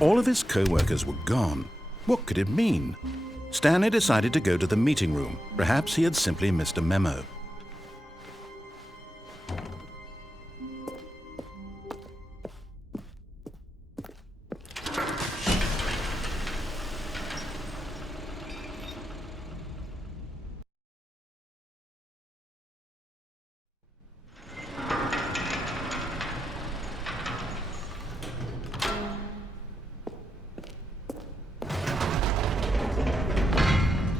All of his co-workers were gone. What could it mean? Stanley decided to go to the meeting room. Perhaps he had simply missed a memo.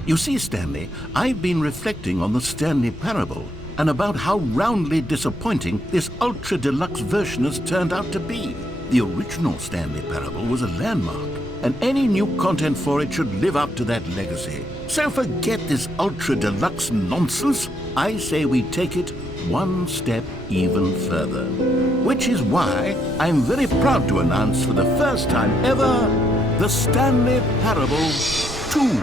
You see, Stanley, I've been reflecting on the Stanley parable and about how roundly disappointing this ultra-deluxe version has turned out to be. The original Stanley parable was a landmark, and any new content for it should live up to that legacy. So forget this ultra-deluxe nonsense. I say we take it one step even further. Which is why I'm very proud to announce for the first time ever, the Stanley Parable 2.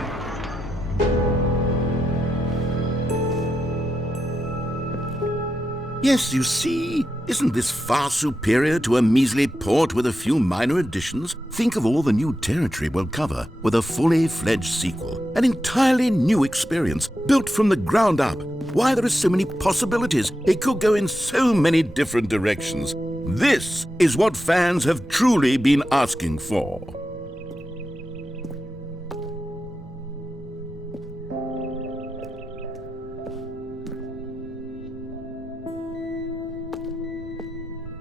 Yes, you see, isn't this far superior to a measly port with a few minor additions? Think of all the new territory we'll cover with a fully fledged sequel. An entirely new experience, built from the ground up. Why, there are so many possibilities. It could go in so many different directions. This is what fans have truly been asking for.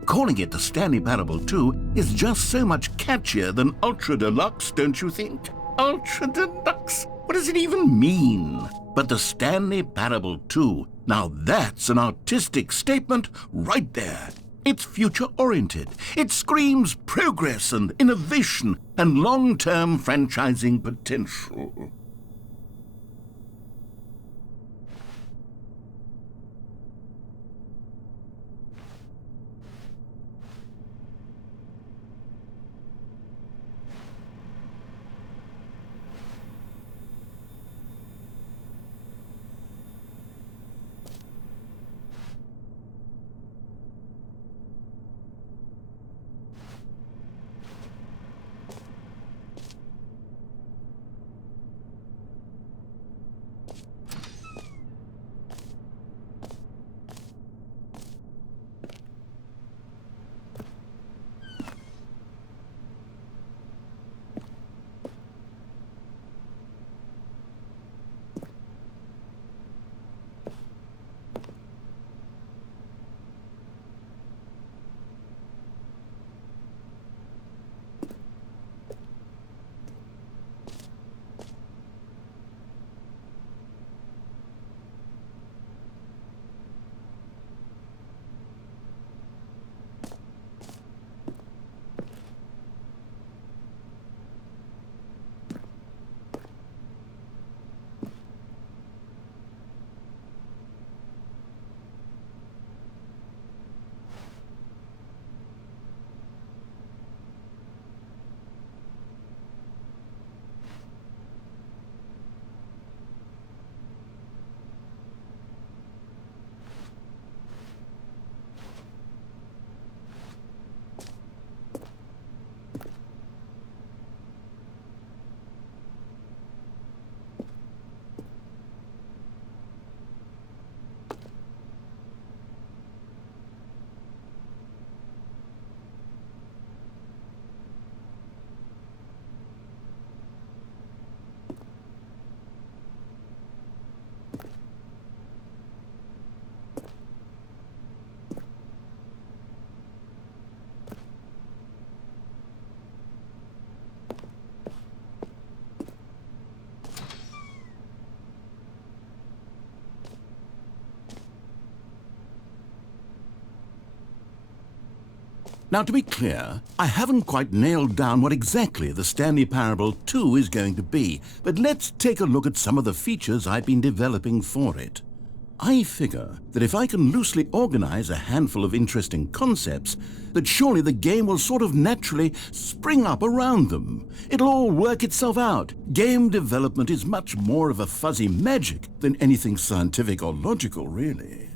Calling it the Stanley Parable 2 is just so much catchier than Ultra Deluxe, don't you think? Ultra Deluxe? What does it even mean? But the Stanley Parable 2, now that's an artistic statement right there. It's future-oriented. It screams progress and innovation and long-term franchising potential. Now, to be clear, I haven't quite nailed down what exactly the Stanley Parable 2 is going to be, but let's take a look at some of the features I've been developing for it. I figure that if I can loosely organize a handful of interesting concepts, that surely the game will sort of naturally spring up around them. It'll all work itself out. Game development is much more of a fuzzy magic than anything scientific or logical, really.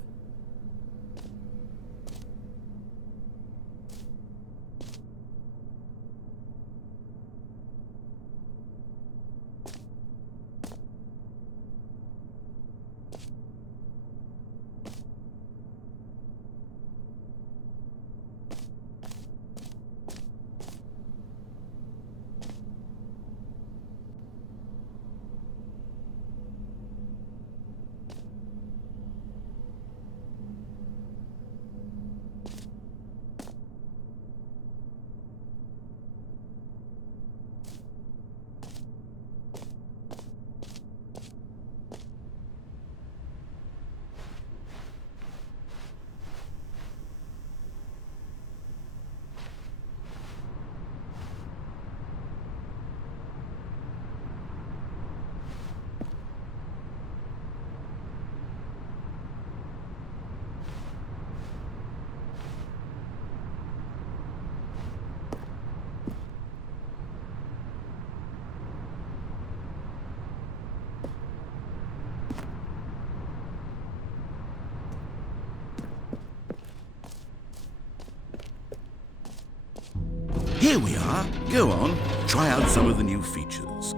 here we are. Go on, try out some of the new features.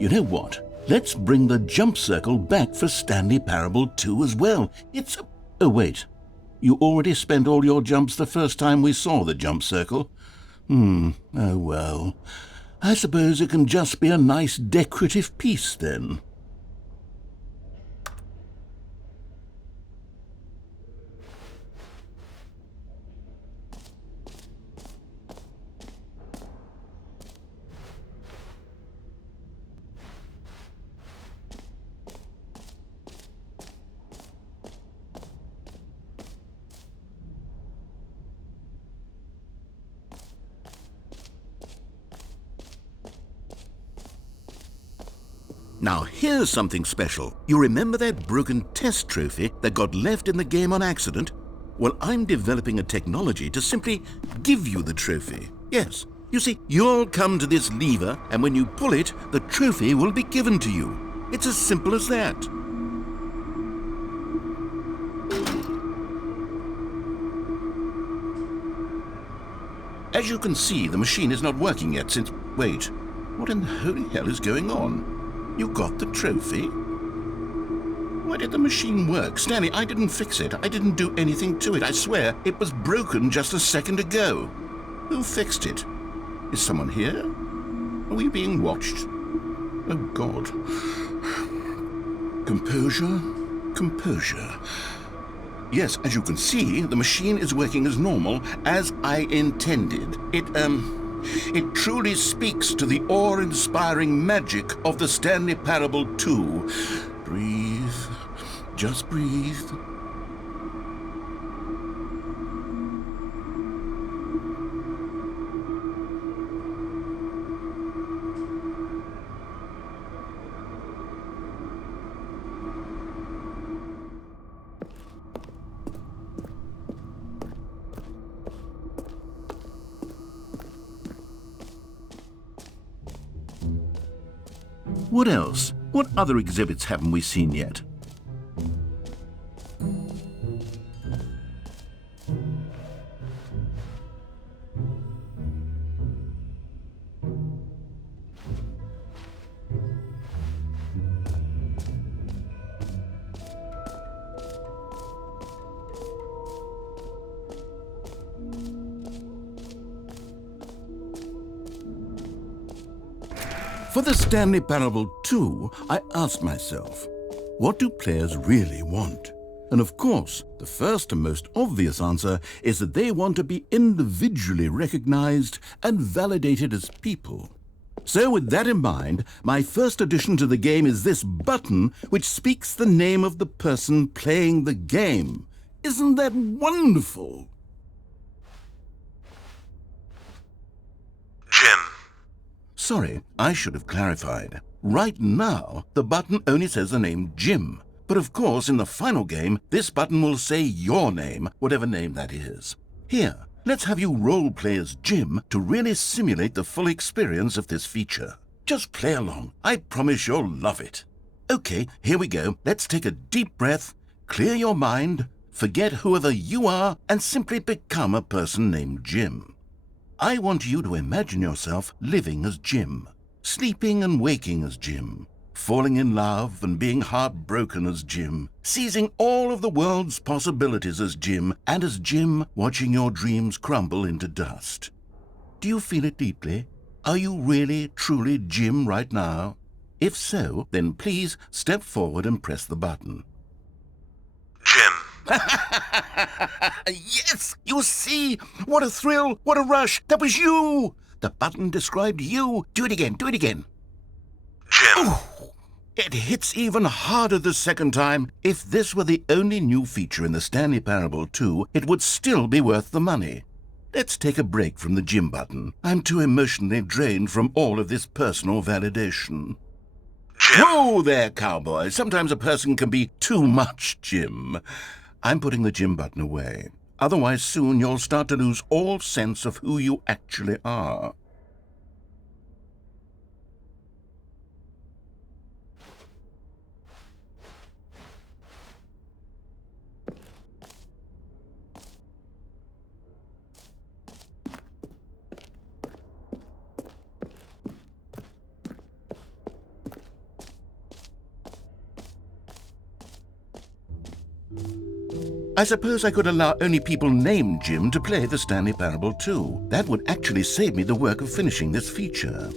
You know what? Let's bring the jump circle back for Stanley Parable 2 as well. Oh, wait. You already spent all your jumps the first time we saw the jump circle? Oh well. I suppose it can just be a nice decorative piece then. Now here's something special. You remember that broken test trophy that got left in the game on accident? Well, I'm developing a technology to simply give you the trophy. Yes. You see, you'll come to this lever, and when you pull it, the trophy will be given to you. It's as simple as that. As you can see, the machine is not working yet since... Wait, what in the holy hell is going on? You got the trophy? Why did the machine work? Stanley, I didn't fix it. I didn't do anything to it. I swear, it was broken just a second ago. Who fixed it? Is someone here? Are we being watched? Oh, God. Composure, composure. Yes, as you can see, the machine is working as normal, as I intended. It truly speaks to the awe-inspiring magic of the Stanley Parable 2. Breathe. Just breathe. What else? What other exhibits haven't we seen yet? For the Stanley Parable 2, I asked myself, what do players really want? And of course, the first and most obvious answer is that they want to be individually recognized and validated as people. So with that in mind, my first addition to the game is this button which speaks the name of the person playing the game. Isn't that wonderful? Jim. Sorry, I should have clarified. Right now, the button only says the name Jim. But of course, in the final game, this button will say your name, whatever name that is. Here, let's have you role-play as Jim to really simulate the full experience of this feature. Just play along. I promise you'll love it. Okay, here we go. Let's take a deep breath, clear your mind, forget whoever you are, and simply become a person named Jim. I want you to imagine yourself living as Jim, sleeping and waking as Jim, falling in love and being heartbroken as Jim, seizing all of the world's possibilities as Jim, and as Jim watching your dreams crumble into dust. Do you feel it deeply? Are you really, truly Jim right now? If so, then please step forward and press the button. Jim. Yes! You see? What a thrill! What a rush! That was you! The button described you. Do it again. Do it again. Jim. Oh, It hits even harder the second time. If this were the only new feature in the Stanley Parable 2, it would still be worth the money. Let's take a break from the gym button. I'm too emotionally drained from all of this personal validation. Jim. Whoa there, cowboy. Sometimes a person can be too much, Jim. I'm putting the gym button away. Otherwise, soon you'll start to lose all sense of who you actually are. I suppose I could allow only people named Jim to play the Stanley Parable 2. That would actually save me the work of finishing this feature.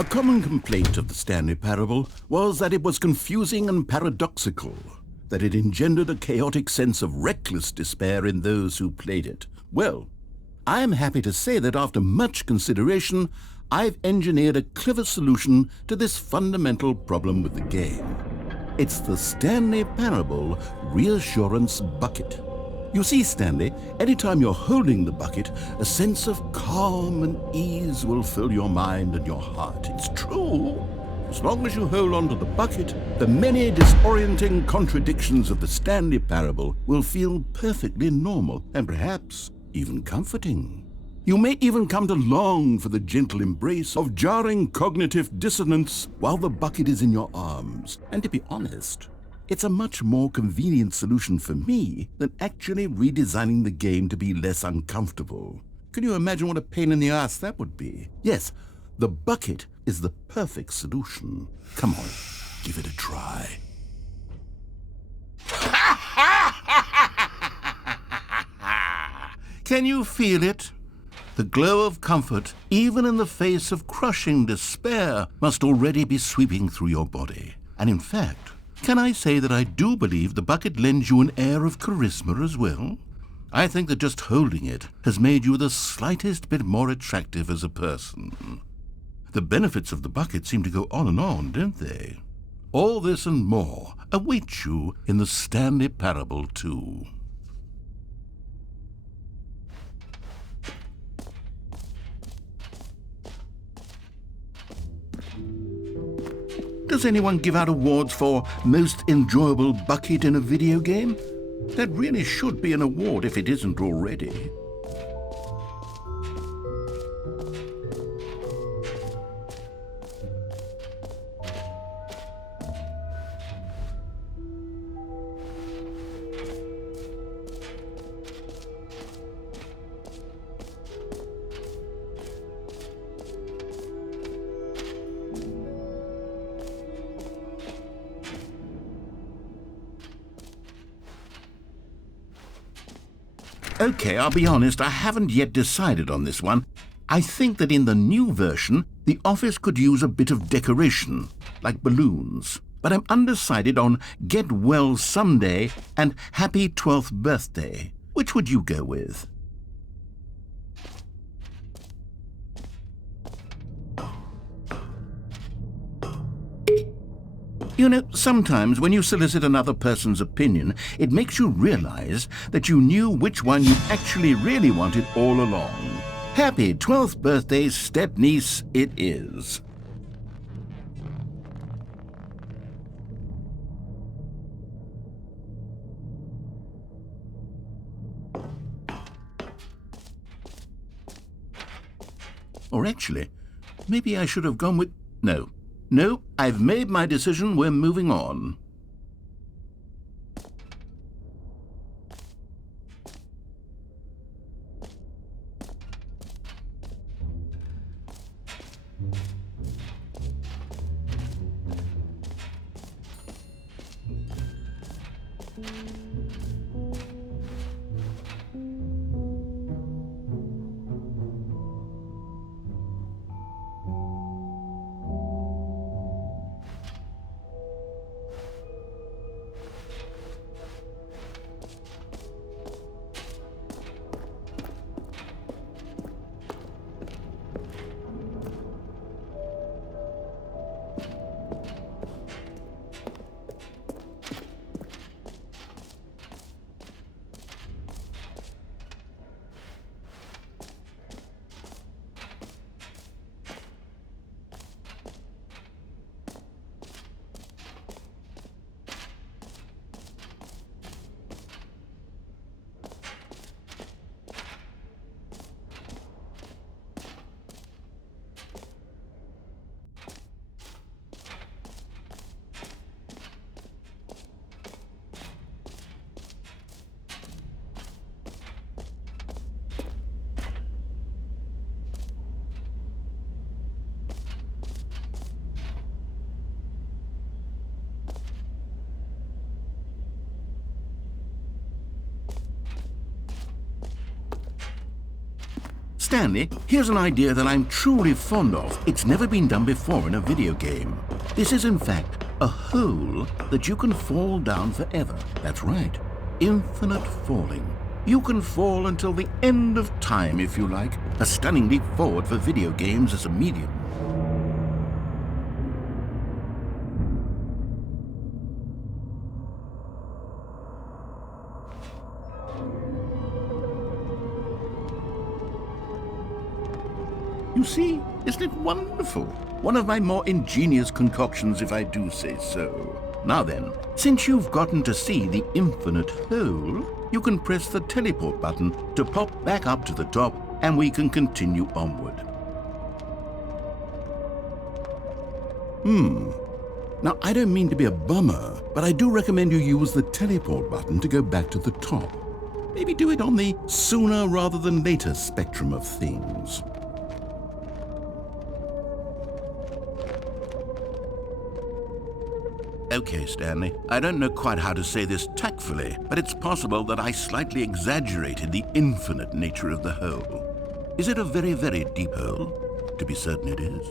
A common complaint of the Stanley Parable was that it was confusing and paradoxical, that it engendered a chaotic sense of reckless despair in those who played it. Well, I am happy to say that after much consideration, I've engineered a clever solution to this fundamental problem with the game. It's the Stanley Parable Reassurance Bucket. You see, Stanley, anytime you're holding the bucket, a sense of calm and ease will fill your mind and your heart. It's true. As long as you hold on to the bucket, the many disorienting contradictions of the Stanley Parable will feel perfectly normal and perhaps even comforting. You may even come to long for the gentle embrace of jarring cognitive dissonance while the bucket is in your arms. And to be honest, It's a much more convenient solution for me than actually redesigning the game to be less uncomfortable. Can you imagine what a pain in the ass that would be? Yes, the bucket is the perfect solution. Come on, give it a try. Can you feel it? The glow of comfort, even in the face of crushing despair, must already be sweeping through your body. And in fact, can I say that I do believe the bucket lends you an air of charisma as well? I think that just holding it has made you the slightest bit more attractive as a person. The benefits of the bucket seem to go on, don't they? All this and more await you in the Stanley Parable 2. Does anyone give out awards for most enjoyable bucket in a video game? That really should be an award if it isn't already. Okay, I'll be honest, I haven't yet decided on this one. I think that in the new version, the office could use a bit of decoration, like balloons. But I'm undecided on Get Well Someday and Happy 12th Birthday. Which would you go with? You know, sometimes when you solicit another person's opinion, it makes you realize that you knew which one you actually really wanted all along. Happy 12th birthday, step-niece, it is. Or actually, maybe I should have gone with... No, I've made my decision. We're moving on. Stanley, here's an idea that I'm truly fond of. It's never been done before in a video game. This is, in fact, a hole that you can fall down forever. That's right. Infinite falling. You can fall until the end of time, if you like. A stunning leap forward for video games as a medium. You see, isn't it wonderful? One of my more ingenious concoctions, if I do say so. Now then, since you've gotten to see the infinite hole, you can press the teleport button to pop back up to the top, and we can continue onward. Now, I don't mean to be a bummer, but I do recommend you use the teleport button to go back to the top. Maybe do it on the sooner rather than later spectrum of things. Okay, Stanley, I don't know quite how to say this tactfully, but it's possible that I slightly exaggerated the infinite nature of the hole. Is it a very, very deep hole? To be certain it is.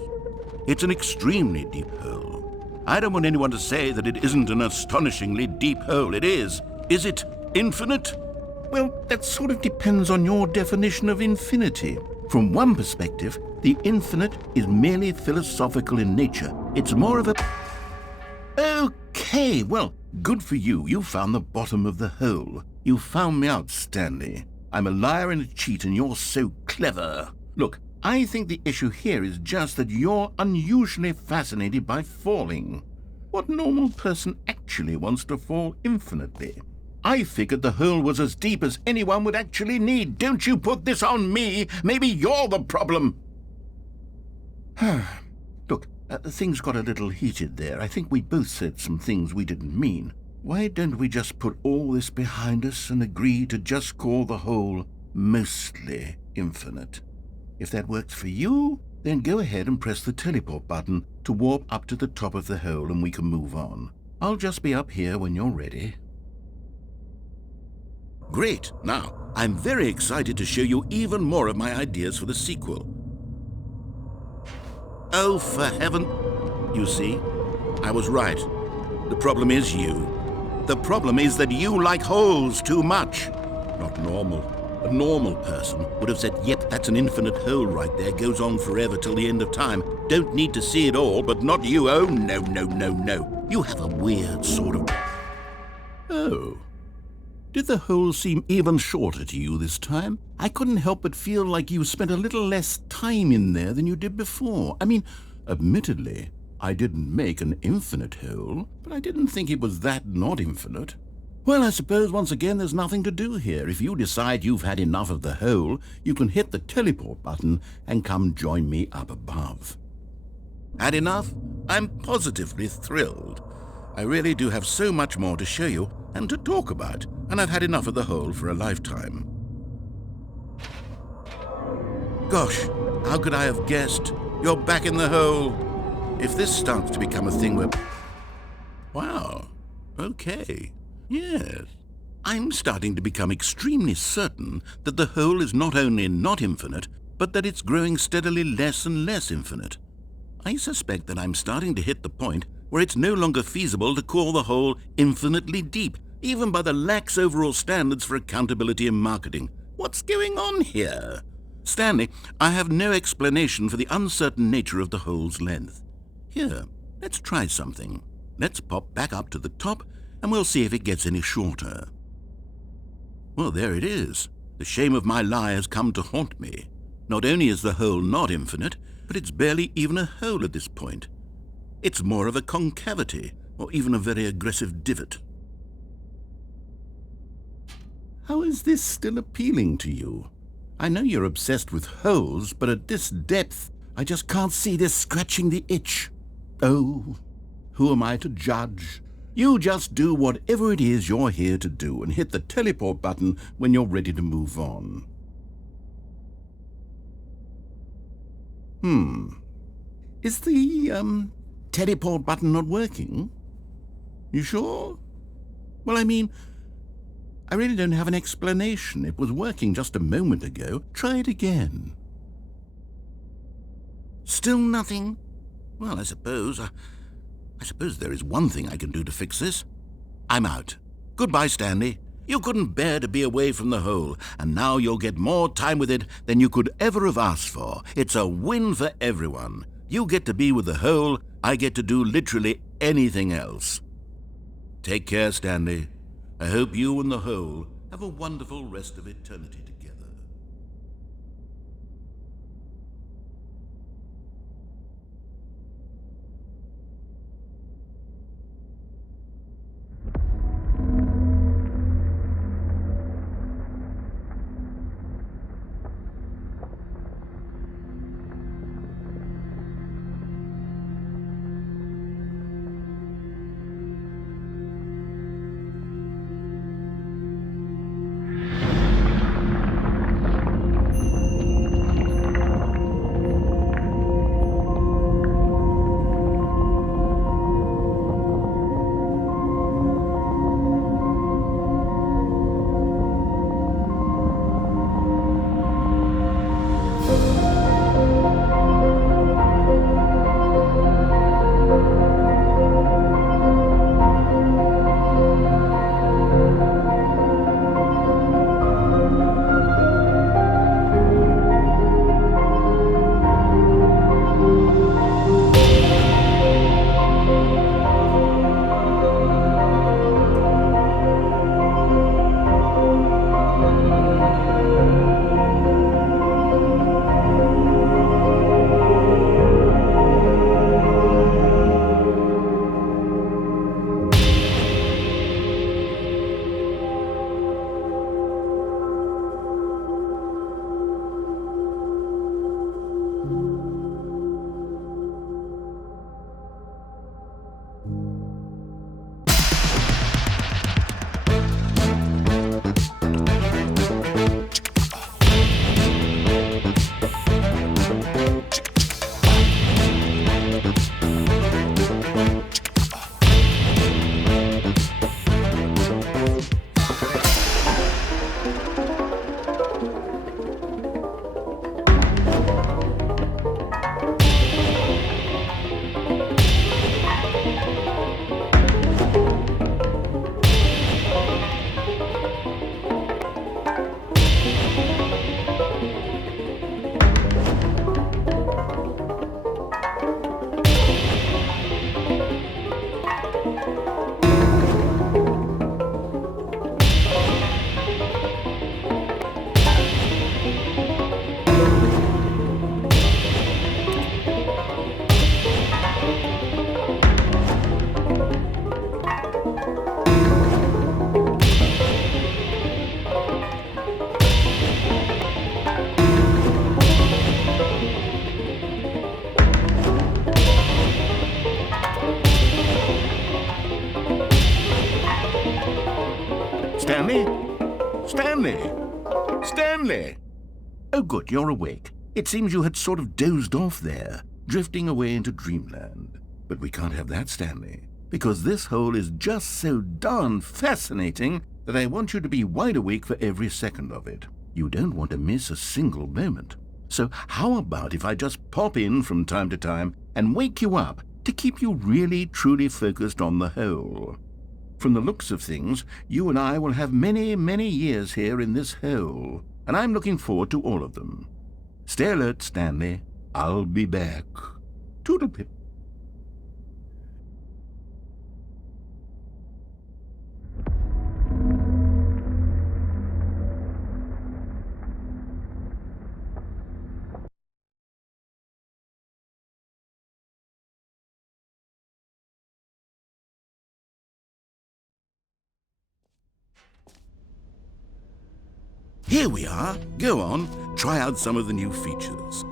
It's an extremely deep hole. I don't want anyone to say that it isn't an astonishingly deep hole. It is. Is it infinite? Well, that sort of depends on your definition of infinity. From one perspective, the infinite is merely philosophical in nature. It's more of a... Okay, well, good for you. You found the bottom of the hole. You found me out, Stanley. I'm a liar and a cheat, and you're so clever. Look, I think the issue here is just that you're unusually fascinated by falling. What normal person actually wants to fall infinitely? I figured the hole was as deep as anyone would actually need. Don't you put this on me. Maybe you're the problem. Look, things got a little heated there. I think we both said some things we didn't mean. Why don't we just put all this behind us and agree to just call the hole mostly infinite? If that works for you, then go ahead and press the teleport button to warp up to the top of the hole and we can move on. I'll just be up here when you're ready. Great! Now, I'm very excited to show you even more of my ideas for the sequel. Oh, for heaven... You see, I was right. The problem is you. The problem is that you like holes too much. Not normal. A normal person would have said, yep, that's an infinite hole right there, goes on forever till the end of time. Don't need to see it all, but not you. Oh, no, no, no, no. You have a weird sort of... Oh. Did the hole seem even shorter to you this time? I couldn't help but feel like you spent a little less time in there than you did before. I mean, admittedly, I didn't make an infinite hole, but I didn't think it was that not infinite. Well, I suppose once again there's nothing to do here. If you decide you've had enough of the hole, you can hit the teleport button and come join me up above. Had enough? I'm positively thrilled. I really do have so much more to show you and to talk about, and I've had enough of the hole for a lifetime. Gosh, how could I have guessed? You're back in the hole. If this starts to become a thing where... Wow, okay, yes. I'm starting to become extremely certain that the hole is not only not infinite, but that it's growing steadily less and less infinite. I suspect that I'm starting to hit the point where it's no longer feasible to call the hole infinitely deep, even by the lax overall standards for accountability and marketing. What's going on here? Stanley, I have no explanation for the uncertain nature of the hole's length. Here, let's try something. Let's pop back up to the top, and we'll see if it gets any shorter. Well, there it is. The shame of my lie has come to haunt me. Not only is the hole not infinite, but it's barely even a hole at this point. It's more of a concavity, or even a very aggressive divot. How is this still appealing to you? I know you're obsessed with holes, but at this depth, I just can't see this scratching the itch. Oh, who am I to judge? You just do whatever it is you're here to do and hit the teleport button when you're ready to move on. Is the, teleport button not working? You sure? Well, I mean, I really don't have an explanation. It was working just a moment ago. Try it again. Still nothing? Well, I suppose there is one thing I can do to fix this. I'm out. Goodbye, Stanley. You couldn't bear to be away from the hole, and now you'll get more time with it than you could ever have asked for. It's a win for everyone. You get to be with the hole, I get to do literally anything else. Take care, Stanley. I hope you and the hole have a wonderful rest of eternity together. Stanley? Stanley? Stanley? Oh, good, you're awake. It seems you had sort of dozed off there, drifting away into dreamland. But we can't have that, Stanley, because this hole is just so darn fascinating that I want you to be wide awake for every second of it. You don't want to miss a single moment. So how about if I just pop in from time to time and wake you up to keep you really, truly focused on the hole? From the looks of things, you and I will have many, many years here in this hole, and I'm looking forward to all of them. Stay alert, Stanley. I'll be back. Toodle-pip. Here we are. Go on, try out some of the new features.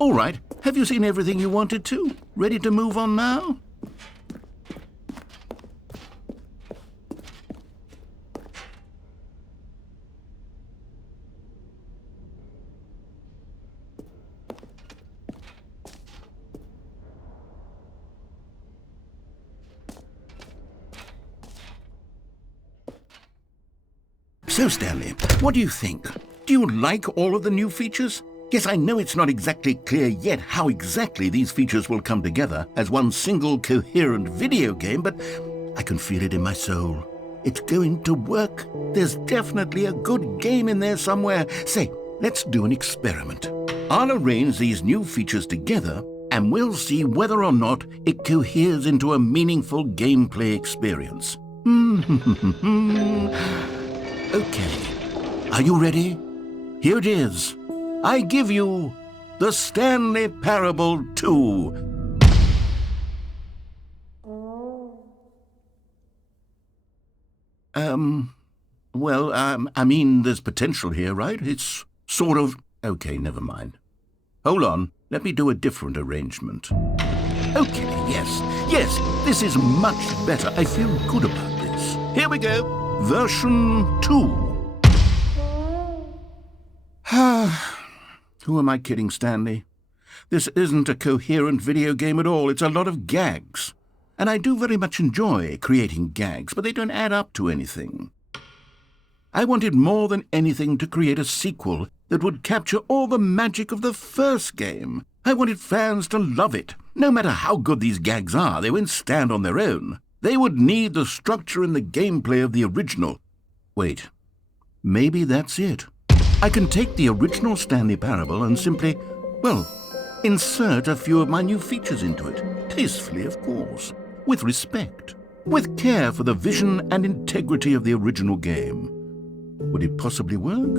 All right, have you seen everything you wanted to? Ready to move on now? So, Stanley, what do you think? Do you like all of the new features? Yes, I know it's not exactly clear yet how exactly these features will come together as one single coherent video game, but I can feel it in my soul. It's going to work. There's definitely a good game in there somewhere. Say, let's do an experiment. I'll arrange these new features together, and we'll see whether or not it coheres into a meaningful gameplay experience. Okay, are you ready? Here it is. I give you the Stanley Parable 2. I mean, there's potential here, right? It's sort of... Okay, never mind. Hold on, let me do a different arrangement. Okay, yes, this is much better. I feel good about this. Here we go, version 2. Who am I kidding, Stanley? This isn't a coherent video game at all. It's a lot of gags. And I do very much enjoy creating gags, but they don't add up to anything. I wanted more than anything to create a sequel that would capture all the magic of the first game. I wanted fans to love it. No matter how good these gags are, they won't stand on their own. They would need the structure and the gameplay of the original. Wait, maybe that's it. I can take the original Stanley Parable and simply, insert a few of my new features into it. Tastefully, of course. With respect. With care for the vision and integrity of the original game. Would it possibly work?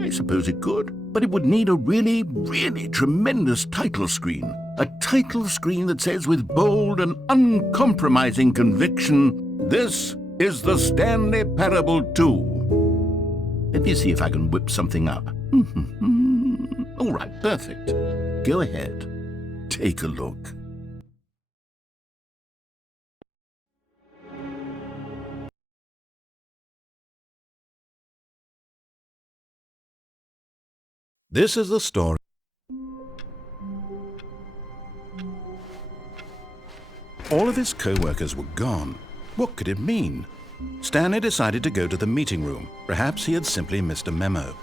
I suppose it could, but it would need a really, really tremendous title screen. A title screen that says with bold and uncompromising conviction, "This is the Stanley Parable 2." Let me see if I can whip something up. All right, perfect. Go ahead. Take a look. This is the story. All of his co-workers were gone. What could it mean? Stanley decided to go to the meeting room. Perhaps he had simply missed a memo.